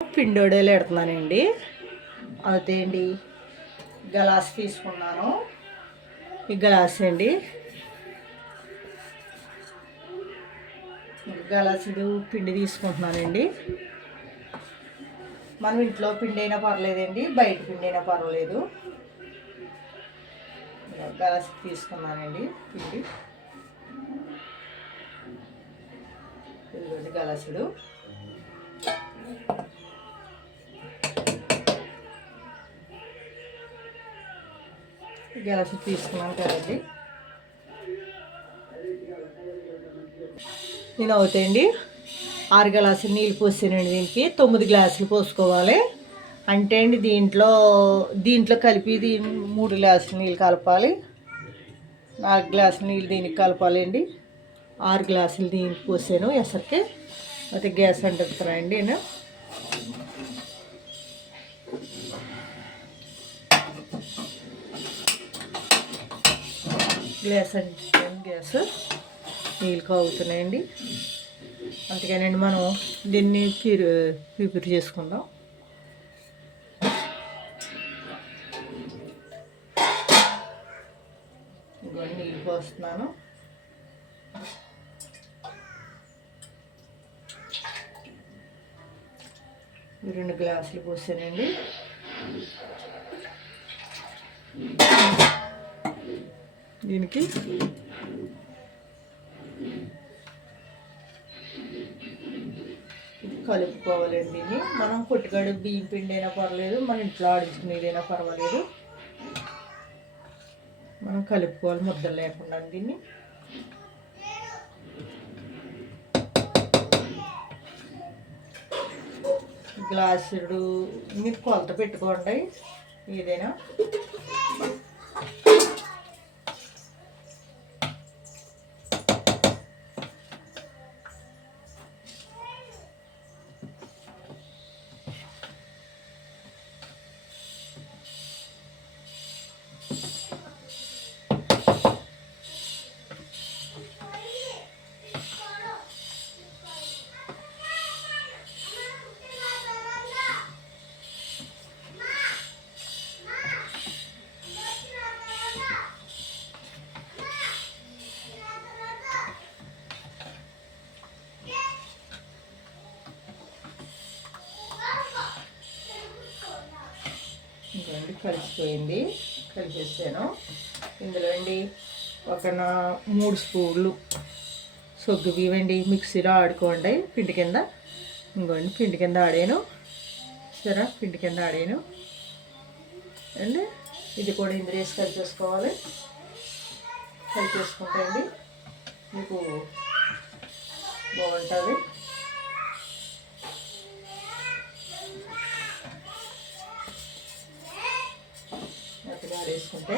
పిండోడేలు పెడుతున్నానండి. అదేంటి గ్లాస్ తీసుకున్నాను. ఈ గ్లాస్ అండి, గ్లాసుడు పిండి తీసుకుంటున్నానండి. మనం ఇంట్లో పిండి అయినా పర్లేదండి, బయట పిండి అయినా పర్వాలేదు. గ్లాస్ తీసుకున్నానండి పిండి. ఇదిగోండి గ్లాసుడు. గ్లాసు తీసుకున్నాను కదండి. నేను అవుతాయండి 6 గ్లాసులు నీళ్ళు పోసానండి. దీనికి 9 గ్లాసులు పోసుకోవాలి. అంటే అండి దీంట్లో కలిపి 3 గ్లాసులు నీళ్ళు కలపాలి. 4 గ్లాసులు నీళ్ళు దీనికి కలపాలి అండి. 6 గ్లాసులు దీనికి పోసాను ఎసరికి. అయితే గ్యాస్ అంటుతున్నాయండి నేను. గ్యాస్ అంటున్నాను. గ్యాస్ నీళ్ళు కాగుతున్నాయండి. అందుకేనండి మనం దీన్ని ప్రిపేర్ చేసుకుందాం. ఇంకొన్ని నీళ్ళు పోస్తున్నాను. ఈ 2 గ్లాసులు పోసానండి. దీనికి కలుపుకోవాలండి. ఇది మనం పొట్టుగాడు బియ్యం పిండి అయినా పర్వాలేదు, మన ఇంట్లో ఆడించుకునేదైనా పర్వాలేదు. మనం కలుపుకోవాలి ముద్దలు లేకుండా దీన్ని. గ్లాసుడు మీరు కొలత పెట్టుకోండి ఏదైనా. ఇంకోండి కలిసిపోయింది. కలిపేసాను. ఇందులో అండి ఒక 3 స్పూన్లు సొగ్గు బియ్యం అండి మిక్సీలో ఆడుకోండి పిండి కింద. ఇంకోండి పిండి కింద ఆడాను. సరే పిండి కింద ఆడాను అండి. ఇది కూడా ఇందులో వేసి కలిపేసుకోవాలి. కలిపేసుకుంటే అండి మీకు బాగుంటుంది. మెత్తగా ఆడేసుకుంటే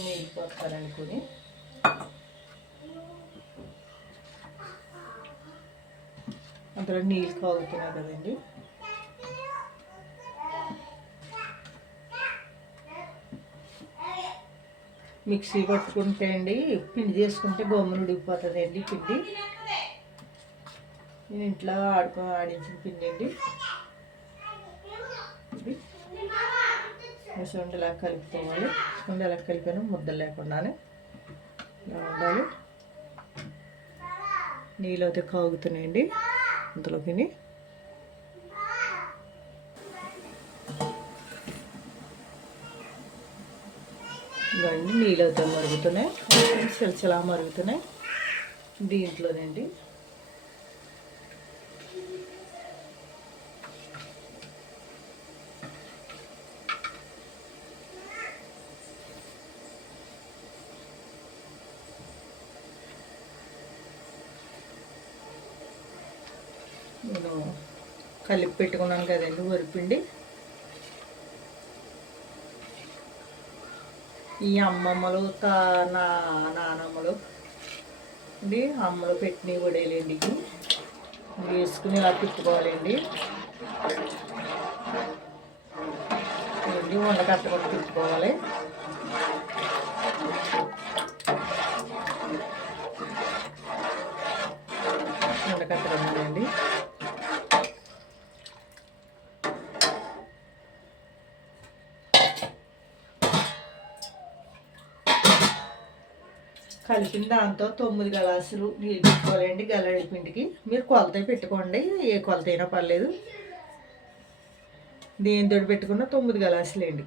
నీళ్ళు పోతారనుకుని అందులో నీళ్ళు కాగుతున్నాయి కదండి. మిక్సీ పట్టుకుంటే అండి పిండి చేసుకుంటే గమ్మున ఉడికిపోతుంది అండి పిండి. నేను ఇంట్లో ఆడించిన పిండి అండి. ఇది ఇలా కలుపుకోవాలి. ఇలా కలిపాను ముద్దలు లేకుండానే ఇలా ఉండాలి. నీళ్ళు అయితే కాగుతున్నాయండి అందులోకి. ఇవన్నీ నీళ్ళు అయితే మరుగుతున్నాయి, చిలచిలా మరుగుతున్నాయి. దీంట్లోనండి నేను కలిపి పెట్టుకున్నాను కదండి వరిపిండి. ఈ అమ్మమ్మలు నానమ్మలు అండి అమ్మలు పెట్టిన వడేలండి. వేసుకుని ఇలా తిప్పుకోవాలండి. ఉండకట్ట కూడా తిప్పుకోవాలి. కలిపిన దాంతో 9 గ్లాసులు నీళ్ళు పెట్టుకోవాలండి. గల్లడి పిండికి మీరు కొలత పెట్టుకోండి, ఏ కొలత అయినా పర్లేదు. దేనితో పెట్టుకున్న 9 గ్లాసులేండి.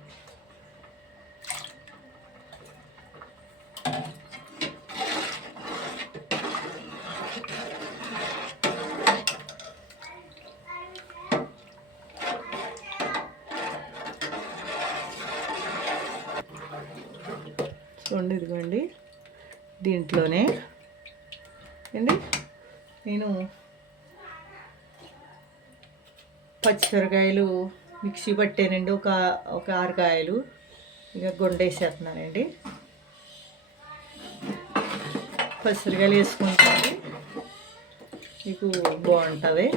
చూడండి, ఇదిగోండి దీంట్లోనే అండి నేను పచ్చిమిరకాయలు మిక్సీ పట్టానండి. ఒక 6 కాయలు ఇక గుండేసేస్తున్నానండి. పచ్చిమిరకాయలు వేసుకుంటే మీకు బాగుంటుంది.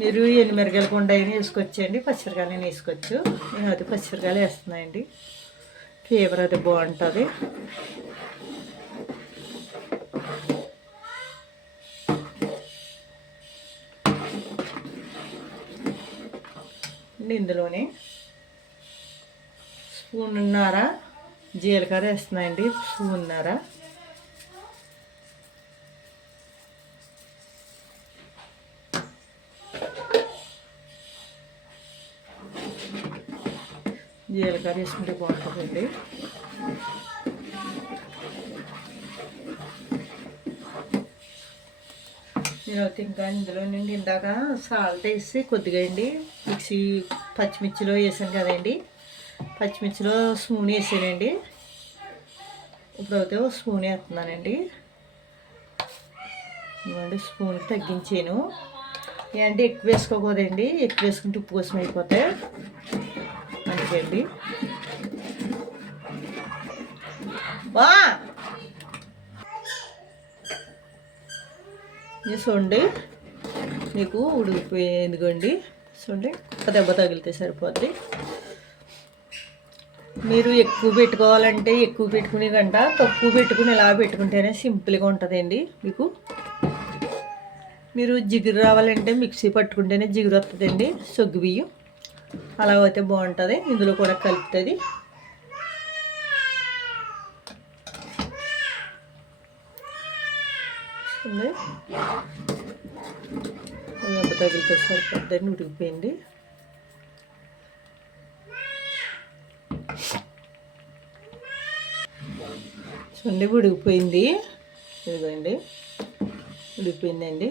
మీరు ఎనిమిరకాయలు కొండైనా వేసుకొచ్చండి, పచ్చిమిరకాయలు వేసుకోవచ్చు. నేను అది పచ్చిమిరకాయలు వేస్తున్నాయండి. ఫ్లేవర్ అది బాగుంటుంది. ఇందులోనే స్పూన్నర జీలకర్ర వేస్తున్నాయండి. స్పూన్నర జీలకర్ర వేసుకుంటే బాగుంటుందండి. నేనైతే ఇంకా ఇందులో నుండి ఇందాక సాల్ట్ వేసి కొద్దిగా అండి మిక్సీ పచ్చిమిర్చిలో వేసాను కదండి, పచ్చిమిర్చిలో స్పూన్ వేసానండి. ఇప్పుడైతే స్పూన్ వేస్తున్నానండి. ఇవ్వండి, స్పూన్ తగ్గించాను. ఏంటంటే ఎక్కువ వేసుకోకూడదండి, ఎక్కువ వేసుకుంటే ఉప్పు కోసం అయిపోతే అందుకండి. చూడండి, మీకు ఉడికిపోయేదిగోండి. చూడండి, దెబ్బ తగిలితే సరిపోద్ది. మీరు ఎక్కువ పెట్టుకోవాలంటే ఎక్కువ పెట్టుకునే కంట తక్కువ పెట్టుకుని ఇలా పెట్టుకుంటేనే సింపుల్గా ఉంటుందండి. మీరు జిగురు రావాలంటే మిక్సీ పట్టుకుంటేనే జిగురు వస్తుందండి. సొగ్గు బియ్యం అలా అయితే బాగుంటుంది. ఇందులో కూడా కలుపుతుంది. దెబ్బ తగిలితే సరిపోద్దండి. ఉడికిపోయింది. చూడండి, ఉడికిపోయింది. ఇదిగోండి, ఉడికిపోయిందండి.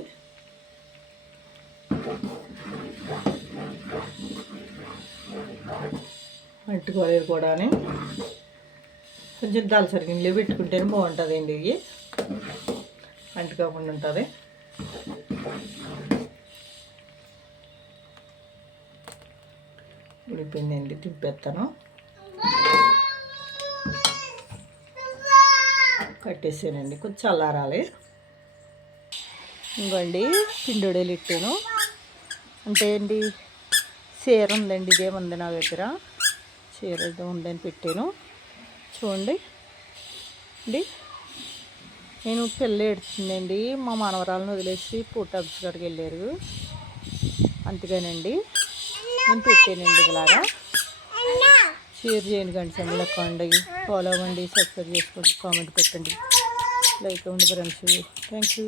అంటుకోలేదు కూడా. కొంచెం దలసరి గిన్నెలో పెట్టుకుంటేనే బాగుంటుందండి. ఇవి అంటుకోకుండా ఉంటుంది. ఉడిపోయిందండి, తిప్పేస్తాను. కట్టేసానండి, కొంచెం చల్లారాలి. ఇంకోండి పిండోడేలు ఇట్టాను. అంటే అండి చీర ఉందండి, ఇదేముంది నా దగ్గర చీర ఏదో ఉందని పెట్టాను. చూడండి అండి, నేను పిల్ల ఏడుతుందండి. మా మనవరాలను వదిలేసి పూటాబ్స్ కాడికి వెళ్ళారు. అందుకేనండి నేను పెట్టానండి. ఇలాగా షేర్ చేయండి, గంట సమయంలో ఎక్కండి, ఫాలో అవ్వండి, సబ్స్క్రైబ్ చేసుకోండి, కామెంట్ పెట్టండి, లైక్ అవ్వండి ఫ్రెండ్స్. Thank you.